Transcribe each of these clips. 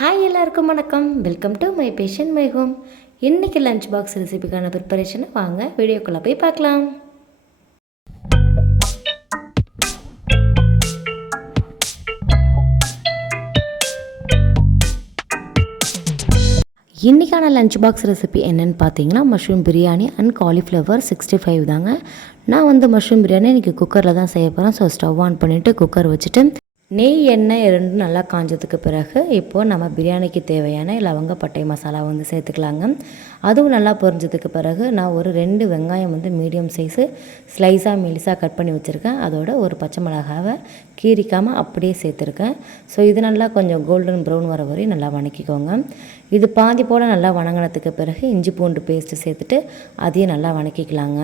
Hi எல்லாருக்கும் வணக்கம். Welcome to my passion my home. இன்றைக்கி லஞ்ச் பாக்ஸ் ரெசிபிக்கான ப்ரிப்பரேஷனை வாங்க வீடியோக்குள்ளே போய் பார்க்கலாம். இன்றைக்கான லஞ்ச் பாக்ஸ் ரெசிபி என்னென்னு பார்த்தீங்கன்னா மஷ்ரூம் பிரியாணி அண்ட் காலிஃப்ளவர் 65 தாங்க. நான் மஷ்ரூம் பிரியாணி இன்றைக்கி குக்கரில் தான் செய்ய போகிறேன். ஸோ ஸ்டவ் ஆன் பண்ணிவிட்டு குக்கர் வச்சுட்டு நெய் எண்ணெய் ரெண்டும் நல்லா காஞ்சதுக்கு பிறகு இப்போது நம்ம பிரியாணிக்கு தேவையான லவங்க பட்டை மசாலா சேர்த்துக்கலாங்க. அதுவும் நல்லா பொரிஞ்சதுக்கு பிறகு நான் ஒரு 2 வெங்காயம் மீடியம் சைஸு ஸ்லைஸாக மெலிசாக கட் பண்ணி வச்சுருக்கேன். அதோட ஒரு பச்சை மிளகாவை கீரிக்காமல் அப்படியே சேர்த்துருக்கேன். ஸோ இது நல்லா கொஞ்சம் கோல்டன் ப்ரௌன் வர வரையும் நல்லா வணக்கிக்கோங்க. இது பாதி போல் நல்லா வணங்கினதுக்கு பிறகு இஞ்சி பூண்டு பேஸ்ட்டு சேர்த்துட்டு அதையும் நல்லா வணக்கிக்கலாங்க.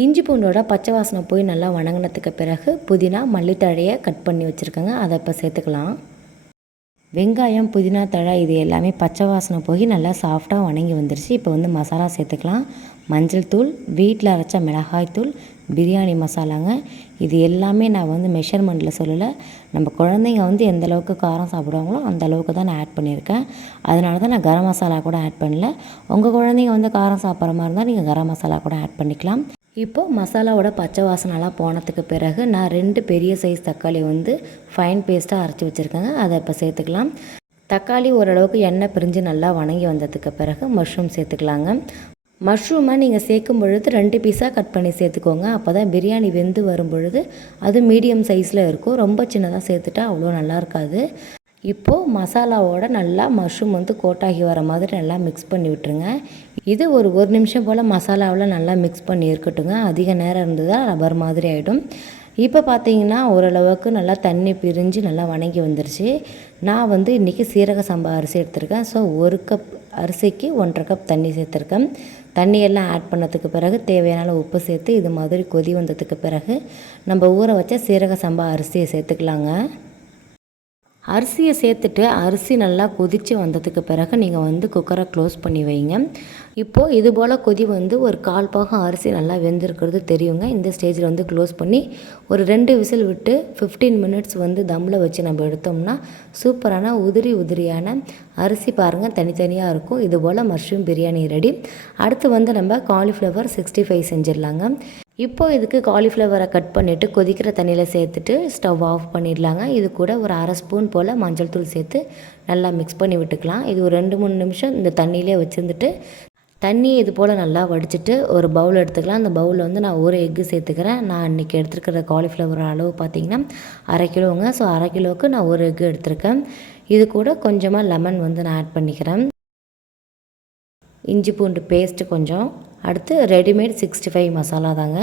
இஞ்சி பூண்டோட பச்சை வாசனை போய் நல்லா வணங்கினதுக்கு பிறகு புதினா மல்லித்தழையை கட் பண்ணி வச்சுருக்கேங்க. அதை இப்போ சேர்த்துக்கலாம். வெங்காயம் புதினா தழை இது எல்லாமே பச்சை வாசனை போய் நல்லா சாஃப்டாக வணங்கி வந்துருச்சு. இப்போ மசாலா சேர்த்துக்கலாம். மஞ்சள் தூள், வீட்டில் அரைச்ச மிளகாய் தூள், பிரியாணி மசாலாங்க. இது எல்லாமே நான் மெஷர்மெண்ட்டில் சொல்லலை. நம்ம குழந்தைங்க எந்த அளவுக்கு காரம் சாப்பிடுவாங்களோ அந்த அளவுக்கு தான் நான் ஆட் பண்ணியிருக்கேன். அதனால தான் நான் கரம் மசாலா கூட ஆட் பண்ணல. உங்கள் குழந்தைங்க காரம் சாப்பிட்ற மாதிரி இருந்தால் நீங்கள் கரம் மசாலா கூட ஆட் பண்ணிக்கலாம். இப்போது மசாலாவோட பச்சை வாசனைலாம் போனதுக்கு பிறகு நான் 2 பெரிய சைஸ் தக்காளி ஃபைன் பேஸ்ட்டாக அரைச்சி வச்சுருக்கேங்க. அதை இப்போ சேர்த்துக்கலாம். தக்காளி ஓரளவுக்கு எண்ணெய் பிரிஞ்சு நல்லா வணங்கி வந்ததுக்கு பிறகு மஷ்ரூம் சேர்த்துக்கலாங்க. மஷ்ரூமை நீங்கள் சேர்க்கும் பொழுது 2 பீஸாக கட் பண்ணி சேர்த்துக்கோங்க. அப்போ தான் பிரியாணி வெந்து வரும் பொழுது அது மீடியம் சைஸில் இருக்கும். ரொம்ப சின்னதாக சேர்த்துட்டா அவ்வளோ நல்லா இருக்காது. இப்போது மசாலாவோட நல்லா மஷ்ரூம் கோட்டாகி வர மாதிரி நல்லா மிக்ஸ் பண்ணி விட்டுருங்க. இது ஒரு நிமிஷம் போல் மசாலாவில் நல்லா மிக்ஸ் பண்ணி இருக்கட்டுங்க. அதிக நேரம் இருந்ததால் ரப்பர் மாதிரி ஆகிடும். இப்போ பார்த்தீங்கன்னா ஓரளவுக்கு நல்லா தண்ணி பிரிஞ்சு நல்லா வணங்கி வந்துருச்சு. நான் இன்றைக்கி சீரக சம்பா அரிசி எடுத்திருக்கேன். ஸோ 1 கப் அரிசிக்கு 1.5 கப் தண்ணி சேர்த்துருக்கேன். தண்ணியெல்லாம் ஆட் பண்ணதுக்கு பிறகு தேவையான உப்பு சேர்த்து இது மாதிரி கொதி வந்ததுக்கு பிறகு நம்ம ஊற வச்ச சீரக சம்பா அரிசியை சேர்த்துக்கலாங்க. அரிசியை சேர்த்துட்டு அரிசி நல்லா கொதித்து வந்ததுக்கு பிறகு நீங்கள் குக்கரை க்ளோஸ் பண்ணி வைங்க. இப்போது இது போல் கொதி ஒரு 1/4 பாகம் அரிசி நல்லா வெந்திருக்கிறது தெரியுங்க. இந்த ஸ்டேஜில் க்ளோஸ் பண்ணி ஒரு 2 விசில் விட்டு 15 மினிட்ஸ் தம்மில் வச்சு நம்ம எடுத்தோம்னா சூப்பரான உதிரியான அரிசி பாருங்கள் தனித்தனியாக இருக்கும். இது போல் மஷ்ரூம் பிரியாணி ரெடி. அடுத்து நம்ம காலிஃப்ளவர் 65 செஞ்சிடலாங்க. இப்போது இதுக்கு காலிஃப்ளவரை கட் பண்ணிவிட்டு கொதிக்கிற தண்ணியில் சேர்த்துட்டு ஸ்டவ் ஆஃப் பண்ணிடலாங்க. இது கூட ஒரு 1/2 ஸ்பூன் போல் மஞ்சள் தூள் சேர்த்து நல்லா மிக்ஸ் பண்ணி விட்டுக்கலாம். இது ஒரு 2-3 நிமிஷம் இந்த தண்ணியிலே வச்சுருந்துட்டு தண்ணி இது போல் நல்லா வடிச்சிட்டு ஒரு பவுல் எடுத்துக்கலாம். அந்த பவுலில் நான் ஒரு எக்கு சேர்த்துக்கிறேன். நான் இன்றைக்கி எடுத்துருக்கிற காலிஃப்ளவர் அளவு பார்த்திங்கன்னா 1/2 கிலோங்க. ஸோ 1/2 கிலோவுக்கு நான் ஒரு எக்கு எடுத்திருக்கேன். இது கூட கொஞ்சமாக லெமன் நான் ஆட் பண்ணிக்கிறேன். இஞ்சி பூண்டு பேஸ்ட்டு கொஞ்சம். அடுத்து ரெடிமேட் 65 மசாலா தாங்க.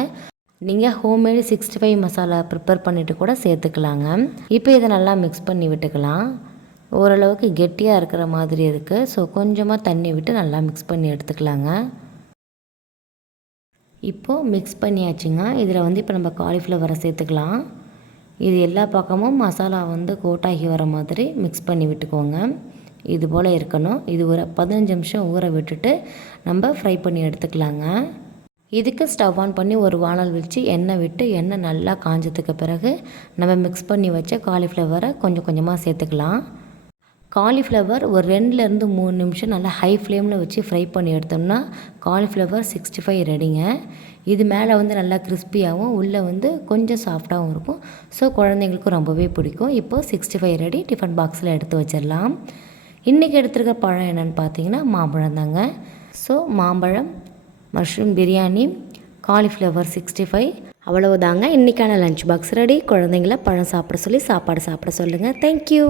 நீங்கள் ஹோம்மேடு 65 மசாலா ப்ரிப்பேர் பண்ணிவிட்டு கூட சேர்த்துக்கலாங்க. இப்போ இதை நல்லா மிக்ஸ் பண்ணி விட்டுக்கலாம். ஓரளவுக்கு கெட்டியாக இருக்கிற மாதிரி இருக்குது. ஸோ கொஞ்சமாக தண்ணி விட்டு நல்லா மிக்ஸ் பண்ணி எடுத்துக்கலாங்க. இப்போது மிக்ஸ் பண்ணியாச்சுங்க. இதில் இப்போ நம்ம காலிஃப்ளவரை சேர்த்துக்கலாம். இது எல்லா பக்கமும் மசாலா கோட்டாகி வர மாதிரி மிக்ஸ் பண்ணி விட்டுக்கோங்க. இது போல் இருக்கணும். இது ஒரு 15 நிமிஷம் ஊற விட்டுட்டு நம்ம ஃப்ரை பண்ணி எடுத்துக்கலாங்க. இதுக்கு ஸ்டவ் ஆன் பண்ணி ஒரு வானல் வச்சு எண்ணெய் விட்டு எண்ணெய் நல்லா காஞ்சதுக்கு பிறகு நம்ம மிக்ஸ் பண்ணி வச்ச காலிஃப்ளவரை கொஞ்சம் கொஞ்சமாக சேர்த்துக்கலாம். காலிஃப்ளவர் ஒரு 2-3 நிமிஷம் நல்லா ஹை ஃப்ளேமில் வச்சு ஃப்ரை பண்ணி எடுத்தோம்னா காலிஃப்ளவர் 65 ரெடிங்க. இது மேலே நல்லா கிறிஸ்பியாகவும் உள்ளே கொஞ்சம் சாஃப்டாகவும் இருக்கும். ஸோ குழந்தைங்களுக்கும் ரொம்பவே பிடிக்கும். இப்போது 65 ரெடி. டிஃபன் பாக்ஸில் எடுத்து வச்சிடலாம். இன்றைக்கி எடுத்துருக்க பழம் என்னென்னு பார்த்தீங்கன்னா மாம்பழம் தாங்க. ஸோ மாம்பழம், மஷ்ரூம் பிரியாணி, காலிஃப்ளவர் 65 அவ்வளவுதாங்க. இன்றைக்கான லஞ்ச் பாக்ஸ் ரெடி. குழந்தைங்கள பழம் சாப்பிட சொல்லி சாப்பாடு சாப்பிட சொல்லுங்கள். தேங்க்யூ.